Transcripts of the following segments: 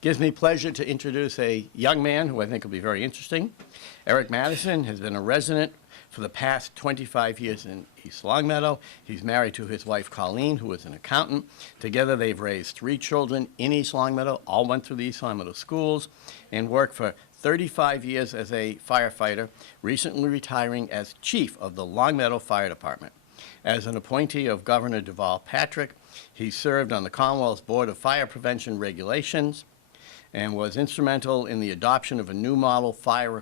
Gives me pleasure to introduce a young man who I think will be very interesting. Eric Madison has been a resident for the past 25 years in East Longmeadow. He's married to his wife, Colleen, who is an accountant. Together, they've raised 3 children in East Longmeadow, all went through the East Longmeadow schools, and worked for 35 years as a firefighter, recently retiring as chief of the Longmeadow Fire Department. As an appointee of Governor Deval Patrick, he served on the Commonwealth's Board of Fire Prevention Regulations and was instrumental in the adoption of a new model fire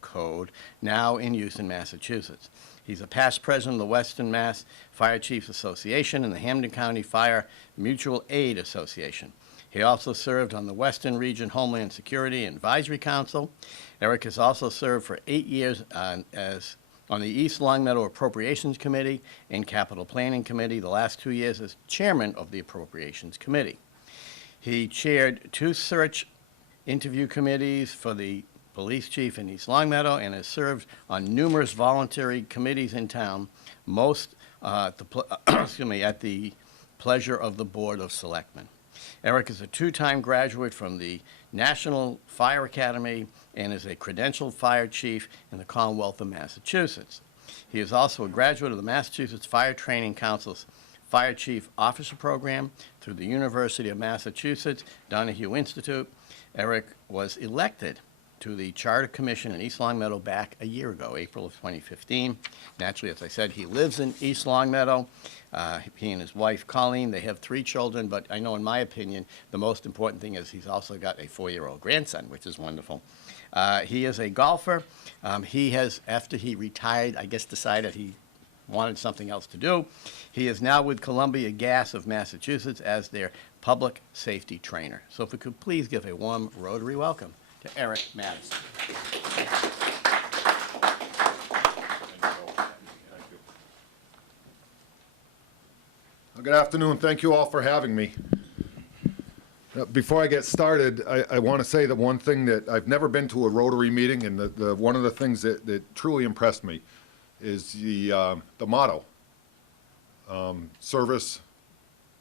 code now in use in Massachusetts. He's a past president of the Western Mass Fire Chiefs Association and the Hampden County Fire Mutual Aid Association. He also served on the Western Region Homeland Security Advisory Council. Eric has also served for 8 years on the East Longmeadow Appropriations Committee and Capital Planning Committee, the last 2 years as chairman of the Appropriations Committee. He chaired 2 search interview committees for the police chief in East Longmeadow and has served on numerous voluntary committees in town, most at the pleasure of the Board of Selectmen. Eric is a 2-time graduate from the National Fire Academy and is a credentialed fire chief in the Commonwealth of Massachusetts. He is also a graduate of the Massachusetts Fire Training Council's Fire Chief Officer Program through the University of Massachusetts Donahue Institute. Eric was elected to the Charter Commission in East Longmeadow back a year ago, April of 2015. Naturally, as I said, he lives in East Longmeadow. He and his wife, Colleen, they have 3 children, but I know in my opinion, the most important thing is he's also got a 4-year-old grandson, which is wonderful. He is a golfer. He has, after he retired, I guess decided he wanted something else to do. He is now with Columbia Gas of Massachusetts as their public safety trainer. So if we could please give a warm Rotary welcome to Eric Madison. Well, good afternoon. Thank you all for having me. Before I get started, I want to say that one thing that I've never been to a Rotary meeting, and one of the things that truly impressed me is the motto, service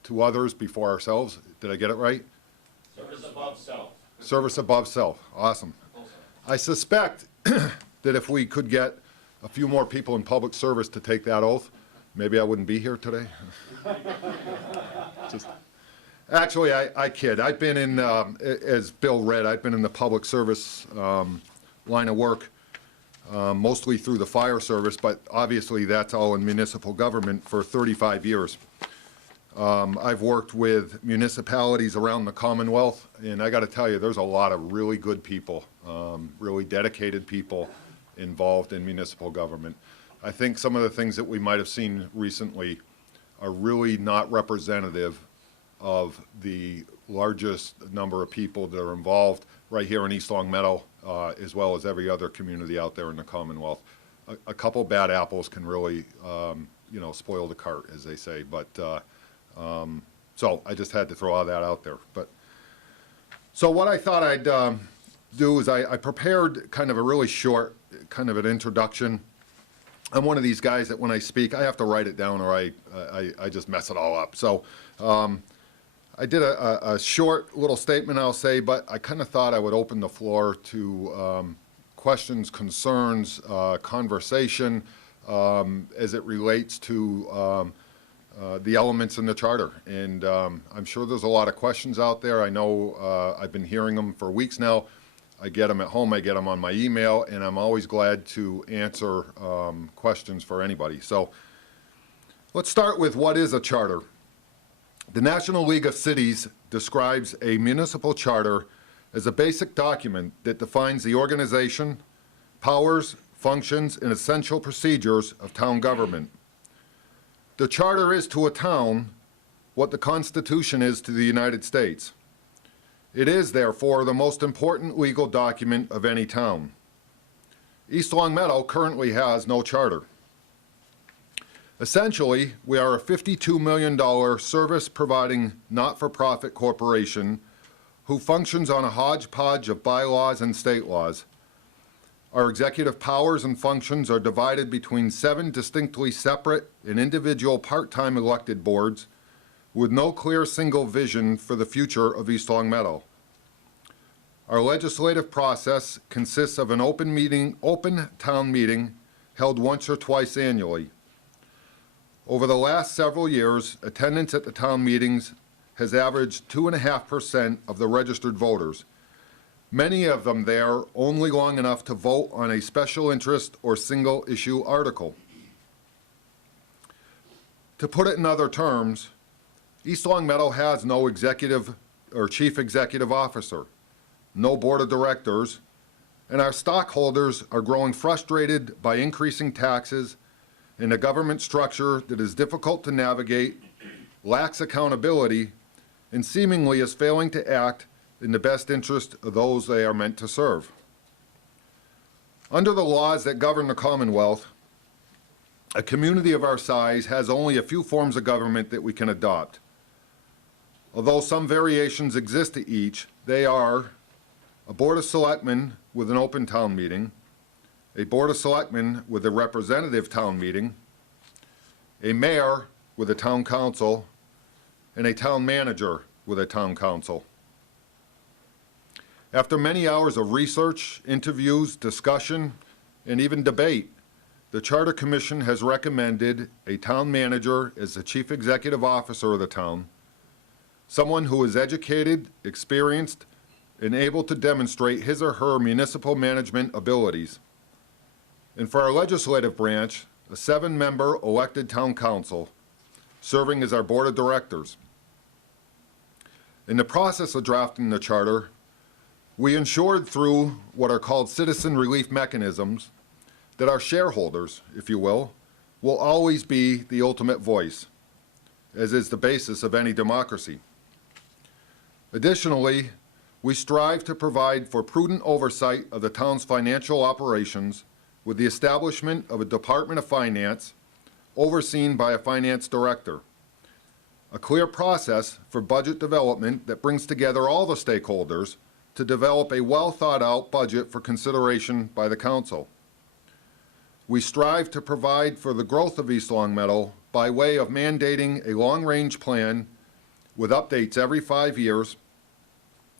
to others before ourselves. Did I get it right? Service above self. Service above self. Awesome. I suspect that if we could get a few more people in public service to take that oath, maybe I wouldn't be here today. Actually, I kid. I've been in, as Bill read, I've been in the public service line of work, mostly through the fire service, but obviously that's all in municipal government for 35 years. I've worked with municipalities around the Commonwealth, and I got to tell you, there's a lot of really good people, really dedicated people involved in municipal government. I think some of the things that we might have seen recently are really not representative of the largest number of people that are involved right here in East Longmeadow, as well as every other community out there in the Commonwealth. A couple bad apples can really, spoil the cart, as they say. But so I just had to throw all that out there. But so what I thought I'd do is I prepared kind of a really short, kind of an introduction. I'm one of these guys that when I speak, I have to write it down or I just mess it all up. So I did a short little statement, I'll say, but I kind of thought I would open the floor to questions, concerns, conversation as it relates to the elements in the charter. And I'm sure there's a lot of questions out there. I know I've been hearing them for weeks now. I get them at home, I get them on my email, and I'm always glad to answer questions for anybody. So let's start with what is a charter. The National League of Cities describes a municipal charter as a basic document that defines the organization, powers, functions, and essential procedures of town government. The charter is to a town what the Constitution is to the United States. It is, therefore, the most important legal document of any town. East Longmeadow currently has no charter. Essentially, we are a $52 million service-providing not-for-profit corporation who functions on a hodgepodge of bylaws and state laws. Our executive powers and functions are divided between 7 distinctly separate and individual part-time elected boards with no clear single vision for the future of East Longmeadow, Our legislative process consists of an open town meeting held once or twice annually. Over the last several years, attendance at the town meetings has averaged 2.5% of the registered voters, many of them there only long enough to vote on a special interest or single issue article. To put it in other terms, East Long Meadow has no executive or chief executive officer, no board of directors, and our stockholders are growing frustrated by increasing taxes in a government structure that is difficult to navigate, lacks accountability, and seemingly is failing to act in the best interest of those they are meant to serve. Under the laws that govern the Commonwealth, a community of our size has only a few forms of government that we can adopt. Although some variations exist to each, they are a Board of Selectmen with an open town meeting, a Board of Selectmen with a representative town meeting, a mayor with a town council, and a town manager with a town council. After many hours of research, interviews, discussion, and even debate, the Charter Commission has recommended a town manager as the chief executive officer of the town, someone who is educated, experienced, and able to demonstrate his or her municipal management abilities. And for our legislative branch, a 7-member elected town council, serving as our board of directors. In the process of drafting the charter, we ensured through what are called citizen relief mechanisms that our shareholders, if you will always be the ultimate voice, as is the basis of any democracy. Additionally, we strive to provide for prudent oversight of the town's financial operations with the establishment of a Department of Finance overseen by a finance director, a clear process for budget development that brings together all the stakeholders to develop a well-thought-out budget for consideration by the council. We strive to provide for the growth of East Long Meadow by way of mandating a long-range plan with updates every 5 years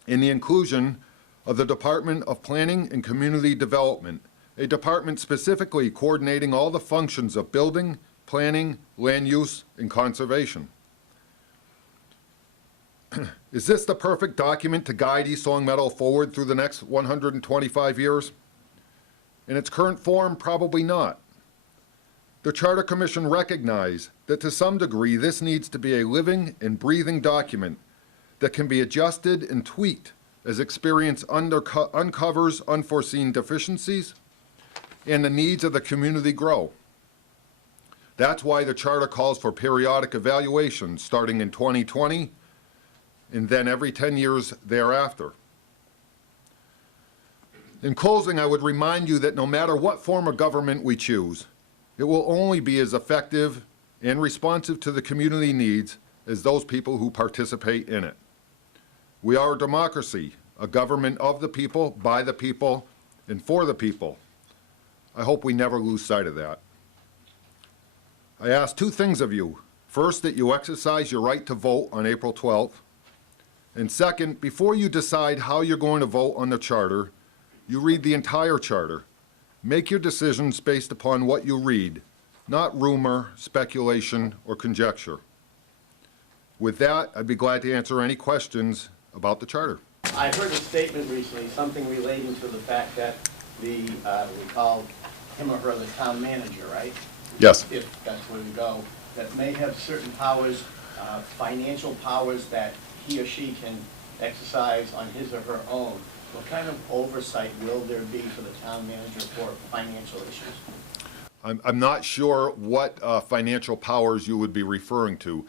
and the inclusion of the Department of Planning and Community Development, a department specifically coordinating all the functions of building, planning, land use, and conservation. Is this the perfect document to guide East Long Meadow forward through the next 125 years? In its current form, probably not. The Charter Commission recognized that to some degree this needs to be a living and breathing document that can be adjusted and tweaked as experience uncovers unforeseen deficiencies and the needs of the community grow. That's why the Charter calls for periodic evaluations starting in 2020 and then every 10 years thereafter. In closing, I would remind you that no matter what form of government we choose, it will only be as effective and responsive to the community needs as those people who participate in it. We are a democracy, a government of the people, by the people, and for the people. I hope we never lose sight of that. I ask 2 things of you. First, that you exercise your right to vote on April 12th. And second, before you decide how you're going to vote on the charter, you read the entire charter. Make your decisions based upon what you read, not rumor, speculation, or conjecture. With that, I'd be glad to answer any questions about the charter. I heard a statement recently, something relating to the fact that we call him or her the town manager, right? Yes. If that's where we go, that may have certain powers, financial powers that he or she can exercise on his or her own. What kind of oversight will there be for the town manager for financial issues? I'm not sure what financial powers you would be referring to.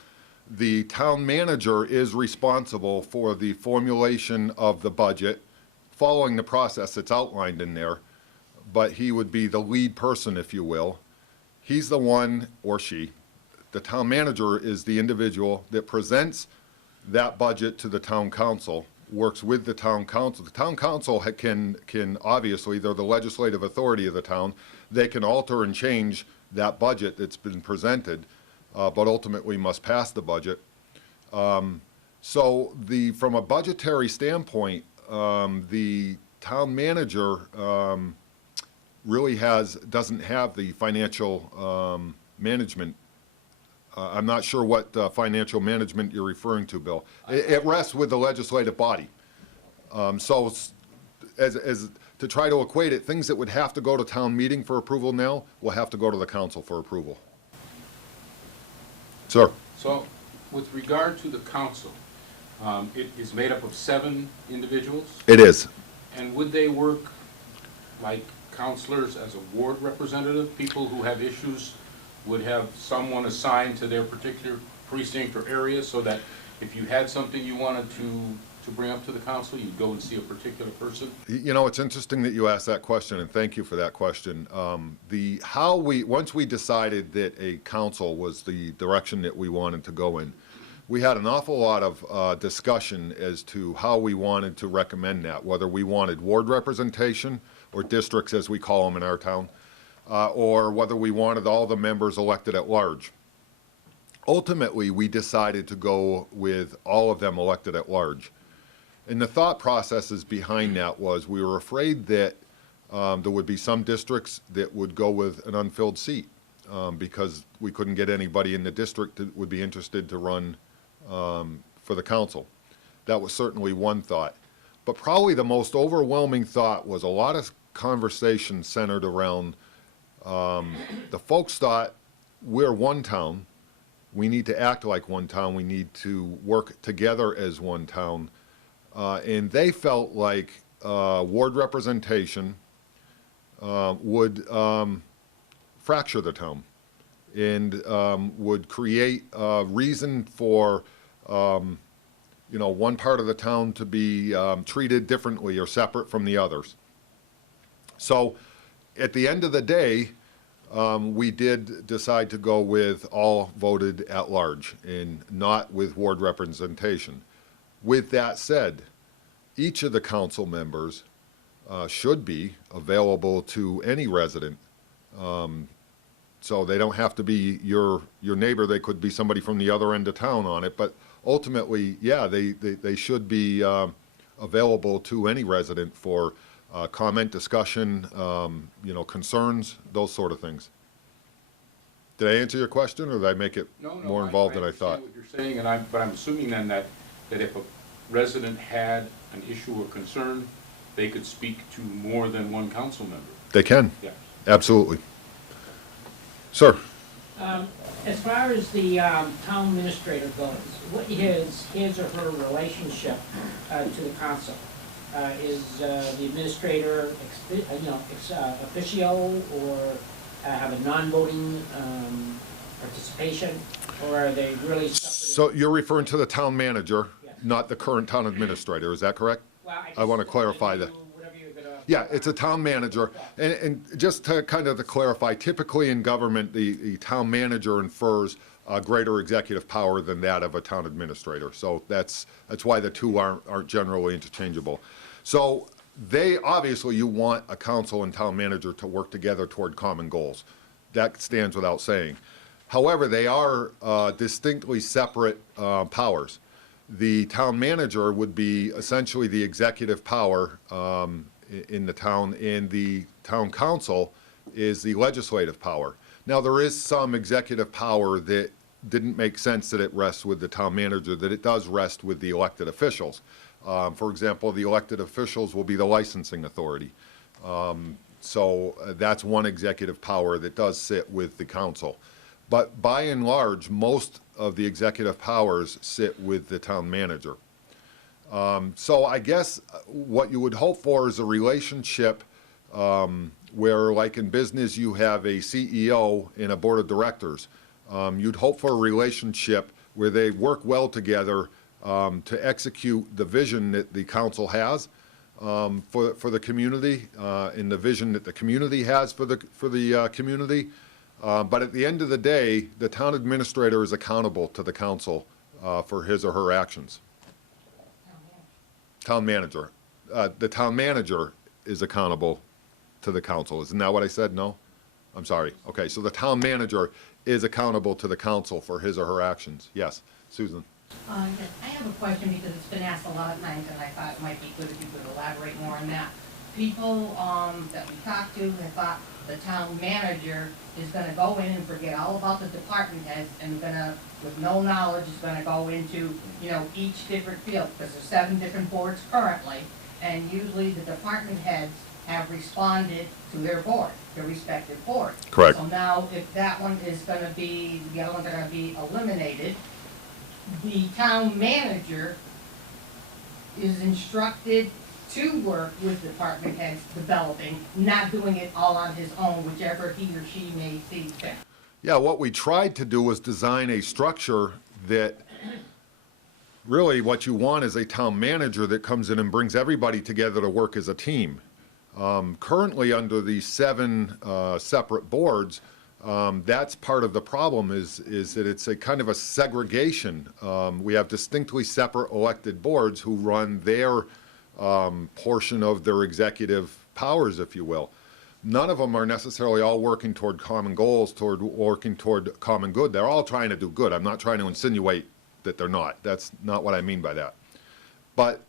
The town manager is responsible for the formulation of the budget, following the process that's outlined in there, but he would be the lead person, if you will. He's the one, or she, the town manager is the individual that presents that budget to the town council, works with the town council. The town council can obviously, they're the legislative authority of the town, they can alter and change that budget that's been presented, but ultimately must pass the budget. So from a budgetary standpoint, the town manager really doesn't have the financial management. I'm not sure what financial management you're referring to, Bill. It rests with the legislative body. So to try to equate it, things that would have to go to town meeting for approval now will have to go to the council for approval. Sir? So, with regard to the council, it is made up of 7 individuals, It is. and would they work like counselors as a ward representative? People who have issues would have someone assigned to their particular precinct or area, so that if you had something you wanted to bring up to the council, you'd go and see a particular person? You know, it's interesting that you asked that question, and thank you for that question. Once we decided that a council was the direction that we wanted to go in, we had an awful lot of discussion as to how we wanted to recommend that, whether we wanted ward representation, or districts as we call them in our town, or whether we wanted all the members elected at large. Ultimately, we decided to go with all of them elected at large. And the thought processes behind that was we were afraid that there would be some districts that would go with an unfilled seat because we couldn't get anybody in the district that would be interested to run for the council. That was certainly one thought. But probably the most overwhelming thought was a lot of conversation centered around the folks thought we're one town, we need to act like one town, we need to work together as one town. And they felt like ward representation would fracture the town and would create a reason for one part of the town to be treated differently or separate from the others. So at the end of the day, we did decide to go with all voted at large and not with ward representation. With that said, each of the council members should be available to any resident. So they don't have to be your neighbor. They could be somebody from the other end of town on it. But ultimately, yeah, they should be available to any resident for comment, discussion, concerns, those sort of things. Did I answer your question, or did I make it more involved than I thought? I understand what you're saying, but I'm assuming then that if a resident had an issue or concern, they could speak to more than one council member. They can. Yeah. Absolutely. Sir? As far as the town administrator goes, what is his or her relationship to the council? Is the administrator officio, or have a non-voting participation, or are they really separate? So you're referring to the town manager, Yes. not the current town administrator, is that correct? Well, I want to clarify that. Whatever you're gonna. Yeah, it's a town manager. And just to kind of to clarify, typically in government, the town manager infers greater executive power than that of a town administrator. So that's why the two aren't generally interchangeable. So obviously you want a council and town manager to work together toward common goals. That stands without saying. However, they are distinctly separate powers. The town manager would be essentially the executive power in the town, and the town council is the legislative power. Now, there is some executive power that didn't make sense that it rests with the town manager, that it does rest with the elected officials. For example, the elected officials will be the licensing authority. So that's one executive power that does sit with the council. But by and large, most of the executive powers sit with the town manager. So I guess what you would hope for is a relationship where, like in business, you have a CEO and a board of directors. You'd hope for a relationship where they work well together to execute the vision that the council has for the community and the vision that the community has for the community. But at the end of the day, the town administrator is accountable to the council for his or her actions. Town manager. The town manager is accountable to the council. Isn't that what I said? No? I'm sorry. Okay, so the town manager is accountable to the council for his or her actions. Yes, Susan. Yes, I have a question because it's been asked a lot of times, and I thought it might be good if you could elaborate more on that. People that we talked to have thought the town manager is gonna go in and forget all about the department heads and gonna, with no knowledge, is gonna go into, you know, each different field, because there's 7 different boards currently, and usually the department heads have responded to their board, their respective board. Correct. So now, if that one is gonna be, the other ones are gonna be eliminated, the town manager is instructed to work with department heads developing, not doing it all on his own, whichever he or she may see fit. Yeah, what we tried to do was design a structure that really what you want is a town manager that comes in and brings everybody together to work as a team. Currently, under these 7 separate boards, that's part of the problem is that it's a kind of a segregation. We have distinctly separate elected boards who run their portion of their executive powers, if you will. None of them are necessarily all working toward common goals, working toward common good. They're all trying to do good. I'm not trying to insinuate that they're not. That's not what I mean by that. But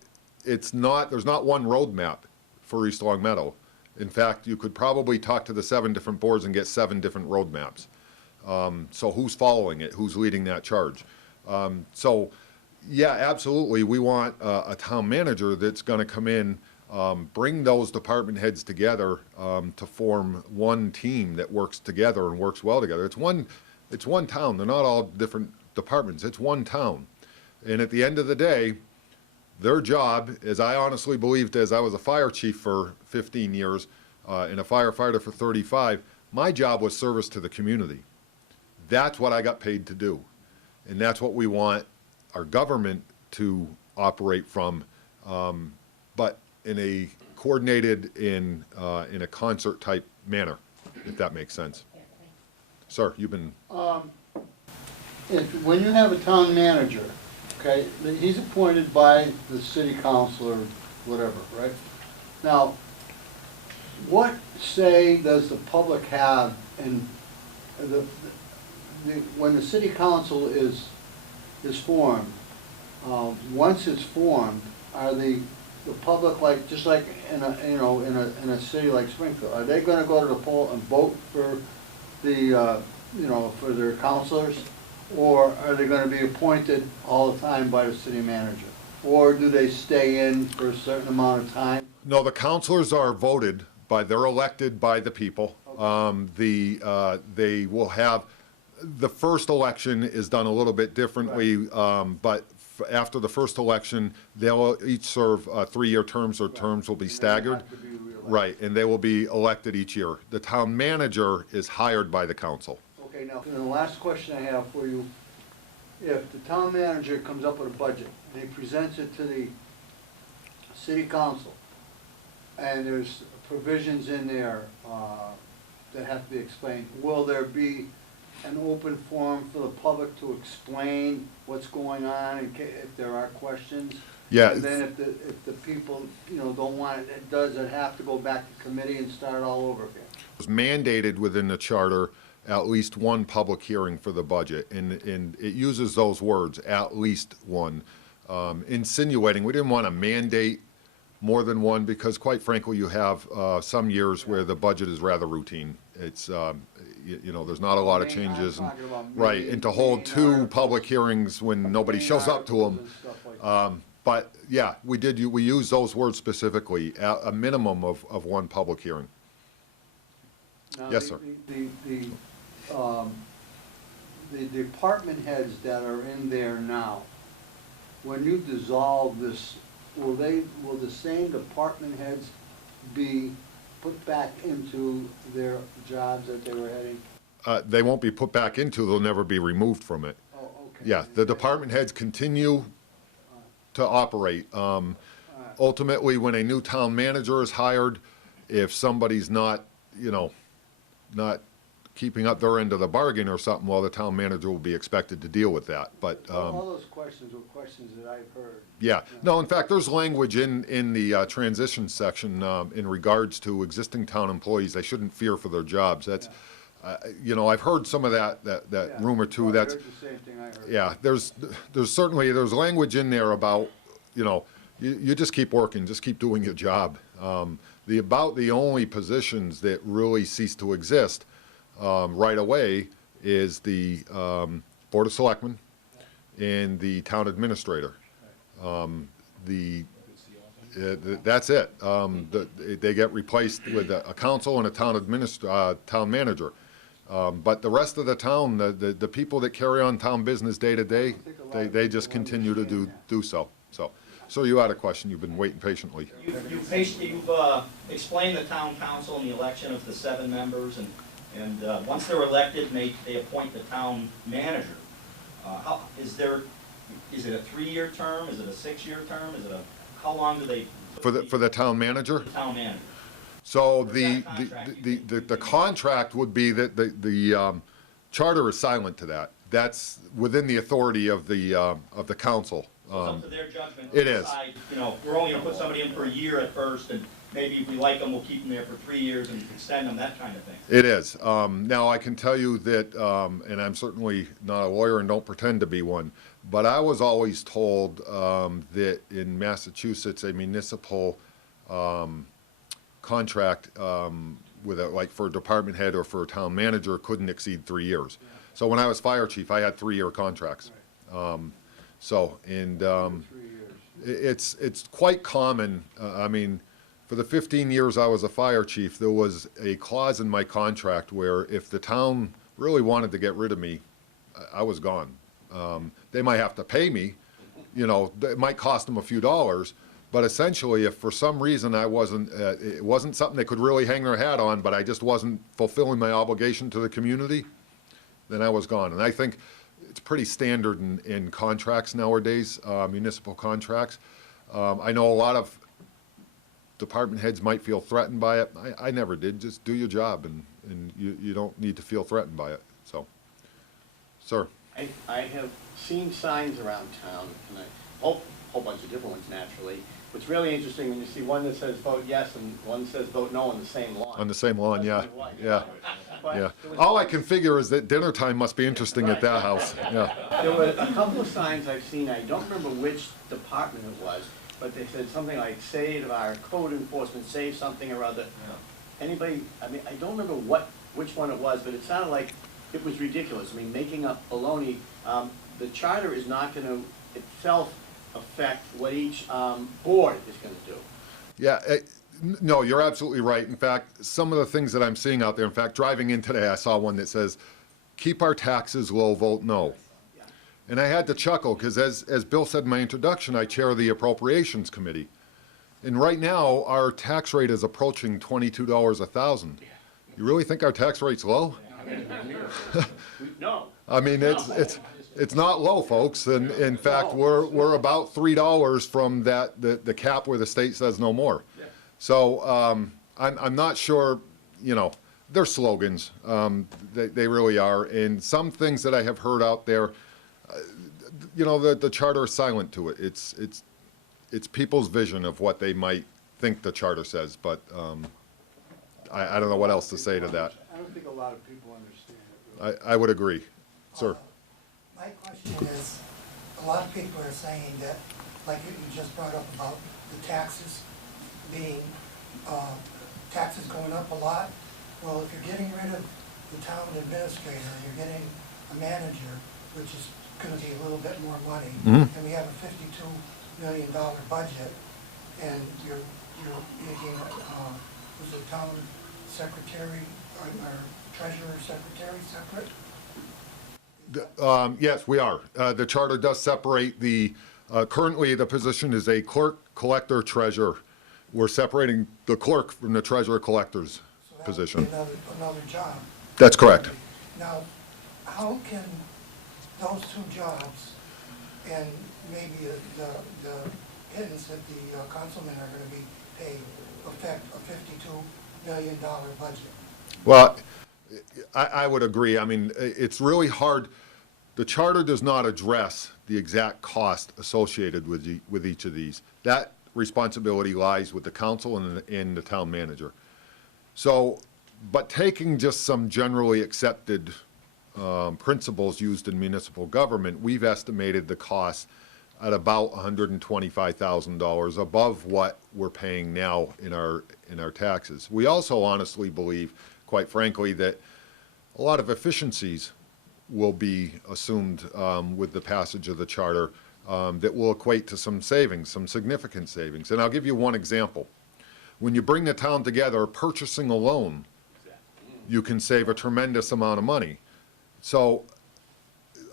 there's not one roadmap for East Long Meadow. In fact, you could probably talk to the 7 different boards and get 7 different roadmaps. So who's following it? Who's leading that charge? So yeah, absolutely. We want a town manager that's going to come in, bring those department heads together to form one team that works together and works well together. It's one town. They're not all different departments. It's one town. And at the end of the day, their job, as I honestly believed as I was a fire chief for 15 years and a firefighter for 35, my job was service to the community. That's what I got paid to do. And that's what we want our government to operate from, but in a coordinated, in a concert type manner, if that makes sense. Sir, you've been, When you have a town manager, okay, he's appointed by the city council or whatever, right? Now, what say does the public have in when the city council is formed? Once it's formed, are the public, like, just like in a city like Springfield, are they gonna go to the poll and vote for the for their councilors? Or are they gonna be appointed all the time by the city manager? Or do they stay in for a certain amount of time? no, the counselors are voted by, they're elected by the people. They will have, the first election is done a little bit differently, but after the first election, they'll each serve 3-year terms, or terms will be staggered. Have to be reelected. Right, and they will be elected each year. The town manager is hired by the council. Okay, now, and the last question I have for you, if the town manager comes up with a budget and he presents it to the city council, and there's provisions in there that have to be explained, will there be an open forum for the public to explain what's going on if there are questions? Yeah. And then if the people, don't want it, does it have to go back to committee and start all over again? It's mandated within the charter at least one public hearing for the budget, and it uses those words, at least one, insinuating we didn't want to mandate more than one, because quite frankly, you have some years where the budget is rather routine. It's, there's not a lot of changes. I'm talking about Right, and to hold main 2 articles, public hearings when nobody shows up to them. and stuff like that. But yeah, we use those words specifically, a minimum of one public hearing. Now, Yes, sir. The department heads that are in there now, when you dissolve this, will the same department heads be put back into their jobs that they were heading? They won't be put back into, they'll never be removed from it. Oh, okay. Yeah, the department heads continue to operate. Ultimately, when a new town manager is hired, if somebody's not keeping up their end of the bargain or something, well, the town manager will be expected to deal with that. But All those questions were questions that I've heard. yeah, no, in fact, there's language in the transition section in regards to existing town employees. They shouldn't fear for their jobs. That's You know, I've heard some of that Yeah. rumor too. Well, I That's, heard the same thing I heard. yeah, there's certainly, there's language in there about, you know, you just keep working, just keep doing your job. About the only positions that really cease to exist right away is the Board of Selectmen and the town administrator. That's it. They get replaced with a council and a town manager. But the rest of the town, the people that carry on town business day to day, they just continue to do so. So you had a question, you've been waiting patiently. You've explained the town council and the election of the 7 members, and once they're elected, they appoint the town manager. Is it a 3-year term? Is it a 6-year term? How long do they? For the town manager? The town manager. So that contract the contract would be that the charter is silent to that. That's within the authority of the council. It's up to their judgment. It to is. decide, you know, we're only gonna put somebody in for a year at first, and maybe if we like them, we'll keep them there for 3 years and extend them, that kind of thing. It is. Now, I can tell you that, and I'm certainly not a lawyer and don't pretend to be one, but I was always told that in Massachusetts, a municipal contract like for a department head or for a town manager couldn't exceed 3 years. So when I was fire chief, I had 3-year contracts. It's quite common. I mean, for the 15 years I was a fire chief, there was a clause in my contract where if the town really wanted to get rid of me, I was gone. They might have to pay me, you know, it might cost them a few dollars, but essentially, if for some reason I wasn't, it wasn't something they could really hang their hat on, but I just wasn't fulfilling my obligation to the community, then I was gone. And I think it's pretty standard in contracts nowadays, municipal contracts. I know a lot of department heads might feel threatened by it. I never did. Just do your job, and you don't need to feel threatened by it. So, sir. I have seen signs around town, and a whole bunch of different ones naturally. What's really interesting when you see one that says vote yes and one that says vote no on the same lawn. On the same lawn, yeah, That's my wife. yeah, But yeah. there was- All I can figure is that dinner time must be interesting at that house, yeah. There were a couple of signs I've seen, I don't remember which department it was, but they said something like, save our code enforcement, save something or other. Anybody, I mean, I don't remember which one it was, but it sounded like it was ridiculous. I mean, making up baloney. The charter is not gonna itself affect what each board is gonna do. Yeah, no, you're absolutely right. In fact, some of the things that I'm seeing out there, in fact, driving in today, I saw one that says, keep our taxes low, vote no. Yeah. And I had to chuckle, because as Bill said in my introduction, I chair the Appropriations Committee. And right now, our tax rate is approaching $22 a thousand. You really think our tax rate's low? No. I mean, it's not low, folks, and in fact, we're about $3 from the cap where the state says no more. So, I'm not sure, you know, they're slogans, they really are, and some things that I have heard out there, you know, the charter is silent to it. It's people's vision of what they might think the charter says, but, I don't know what else to say to that. I don't think a lot of people understand it, really. I would agree, sir. My question is, a lot of people are saying that, like you just brought up about the taxes being, taxes going up a lot. Well, if you're getting rid of the town administrator, you're getting a manager, which is gonna be a little bit more money. Mhm. And we have a $52 million budget, and you're making, was it town secretary, or treasurer secretary separate? Yes, we are. The charter does separate currently the position is a clerk, collector, treasurer. We're separating the clerk from the treasurer collector's So that would position. be another job. That's correct. Now, how can those two jobs and maybe the pittance that the councilmen are gonna be paid affect a $52 million budget? Well, I would agree. I mean, it's really hard. The charter does not address the exact cost associated with each of these. That responsibility lies with the council and the town manager. So But taking just some generally accepted principles used in municipal government, we've estimated the cost at about $125,000 above what we're paying now in our taxes. We also honestly believe, quite frankly, that a lot of efficiencies will be assumed with the passage of the charter that will equate to some savings, some significant savings. And I'll give you one example. When you bring the town together, purchasing a loan, you can save a tremendous amount of money. So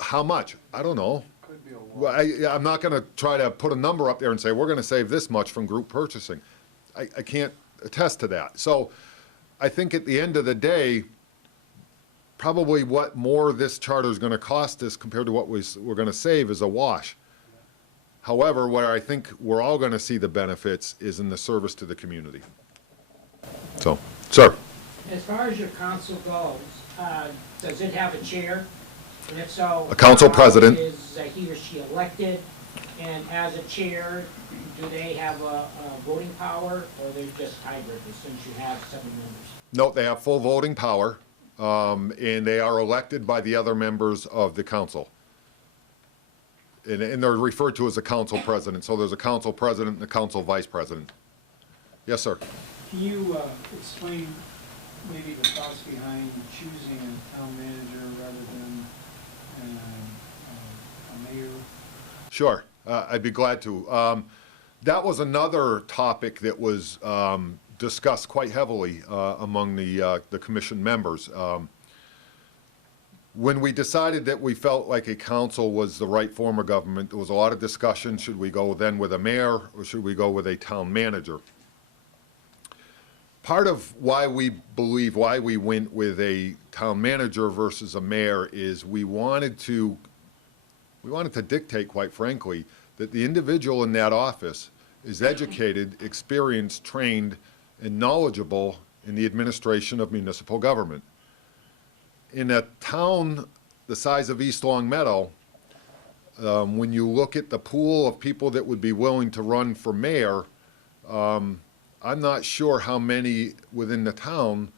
how much? I don't know. Could be a lot. Well, I'm not going to try to put a number up there and say, we're going to save this much from group purchasing. I can't attest to that. So I think at the end of the day, probably what more this charter is going to cost us compared to what we're going to save is a wash. However, where I think we're all going to see the benefits is in the service to the community. So, sir. As far as your council goes, does it have a chair? And if so, A council president. Is he or she elected? And as a chair, do they have a voting power, or they're just hybrid since you have 7 members? No, they have full voting power, and they are elected by the other members of the council. And they're referred to as a council president. So there's a council president and a council vice president. Yes, sir. Can you explain maybe the thoughts behind choosing a town manager rather than a mayor? Sure, I'd be glad to. That was another topic that was discussed quite heavily among the commission members. When we decided that we felt like a council was the right form of government, there was a lot of discussion. Should we go then with a mayor or should we go with a town manager? Part of why we believe why we went with a town manager versus a mayor is we wanted to dictate, quite frankly, that the individual in that office is educated, experienced, trained, and knowledgeable in the administration of municipal government. In a town the size of East Long Meadow, when you look at the pool of people that would be willing to run for mayor, I'm not sure how many within the town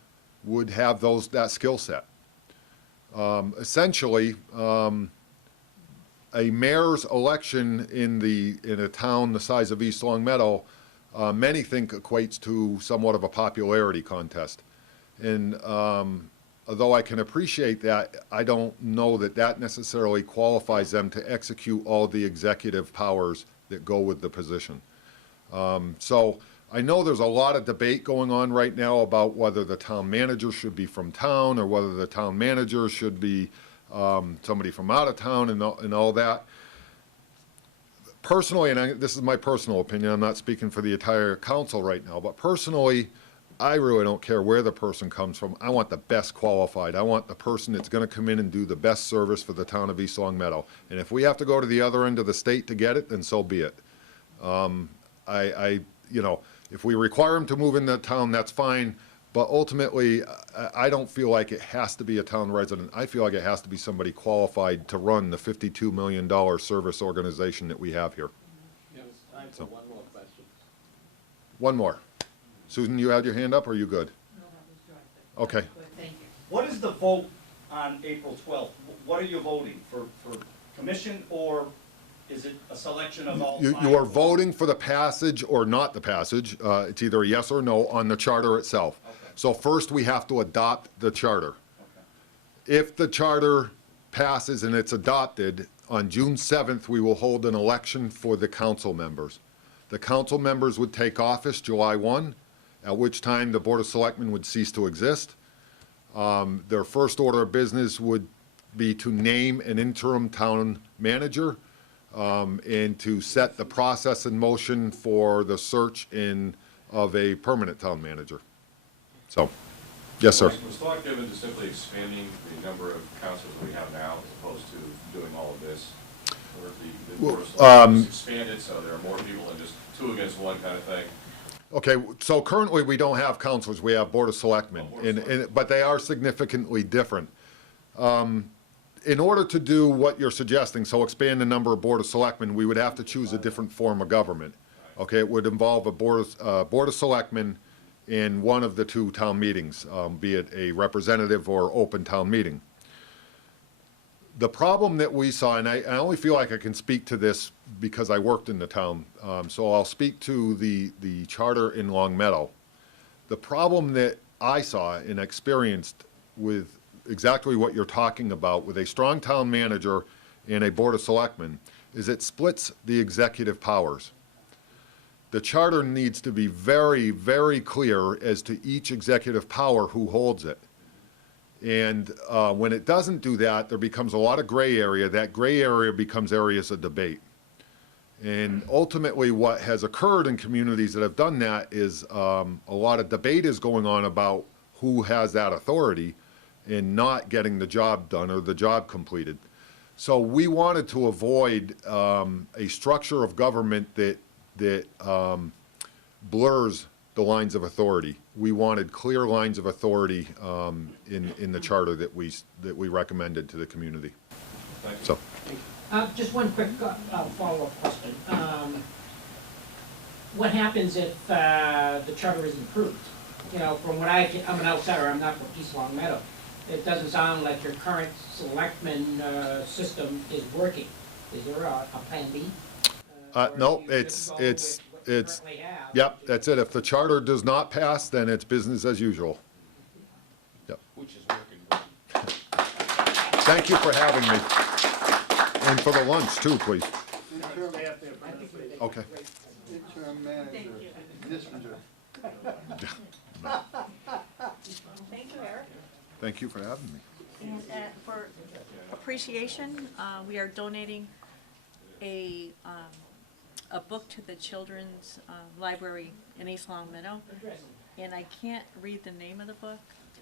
would have that skill set. Essentially, a mayor's election in a town the size of East Long Meadow, many think equates to somewhat of a popularity contest. And although I can appreciate that, I don't know that that necessarily qualifies them to execute all the executive powers that go with the position. So I know there's a lot of debate going on right now about whether the town manager should be from town or whether the town manager should be somebody from out of town and all that. Personally, and this is my personal opinion, I'm not speaking for the entire council right now, but personally, I really don't care where the person comes from. I want the best qualified. I want the person that's going to come in and do the best service for the town of East Long Meadow. And if we have to go to the other end of the state to get it, then so be it. If we require them to move into town, that's fine. But ultimately, I don't feel like it has to be a town resident. I feel like it has to be somebody qualified to run the $52 million service organization that we have here. It's time for one more question. One more. Susan, you had your hand up, or are you good? No, that was Joyce. Okay. Good, thank you. What is the vote on April 12th? What are you voting for commission, or is it a selection of all five? You are voting for the passage or not the passage. It's either a yes or no on the charter itself. Okay. So first, we have to adopt the charter. Okay. If the charter passes and it's adopted, on June 7th, we will hold an election for the council members. The council members would take office July 1, at which time the Board of Selectmen would cease to exist. Their first order of business would be to name an interim town manager and to set the process in motion for the search of a permanent town manager. So, yes, sir. Was thought given to simply expanding the number of councils that we have now as opposed to doing all of this? Or the Board of Selectmen just expand it so there are more people than just 2 against 1 kind of thing? Okay, so currently we don't have councilors, we have Board of Selectmen, but they are significantly different. In order to do what you're suggesting, so expand the number of Board of Selectmen, we would have to choose a different form of government. Okay, it would involve a Board of Selectmen in one of the two town meetings, be it a representative or open town meeting. The problem that we saw, and I only feel like I can speak to this because I worked in the town, so I'll speak to the charter in Long Meadow. The problem that I saw and experienced with exactly what you're talking about, with a strong town manager and a board of selectmen, is it splits the executive powers. The charter needs to be very, very clear as to each executive power who holds it. And when it doesn't do that, there becomes a lot of gray area. That gray area becomes areas of debate. And ultimately, what has occurred in communities that have done that is a lot of debate is going on about who has that authority and not getting the job done or the job completed. So we wanted to avoid a structure of government that blurs the lines of authority. We wanted clear lines of authority in the charter that we recommended to the community. So. Just one quick follow-up question. What happens if the charter isn't approved? You know, from what I'm an outsider, I'm not from East Long Meadow. It doesn't sound like your current selectman system is working. Is there a plan B? No, yep, that's it. If the charter does not pass, then it's business as usual. Yep. Which is working. Thank you for having me. And for the lunch too, please. Interim, Okay. interim manager, Kissinger. Thank you, Eric. Thank you for having me. And for appreciation, we are donating a book to the Children's Library in East Long Meadow. And I can't read the name of the book,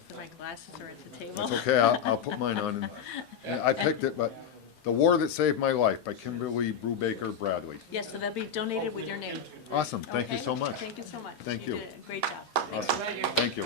so my glasses are at the table. That's okay, I'll put mine on. And I picked it, but The War That Saved My Life by Kimberly Brubaker Bradley. Yes, so that'll be donated with your name. Awesome, thank you Okay? so much. Thank you so much. Thank you. did a great job. Thanks. Awesome. Thank you.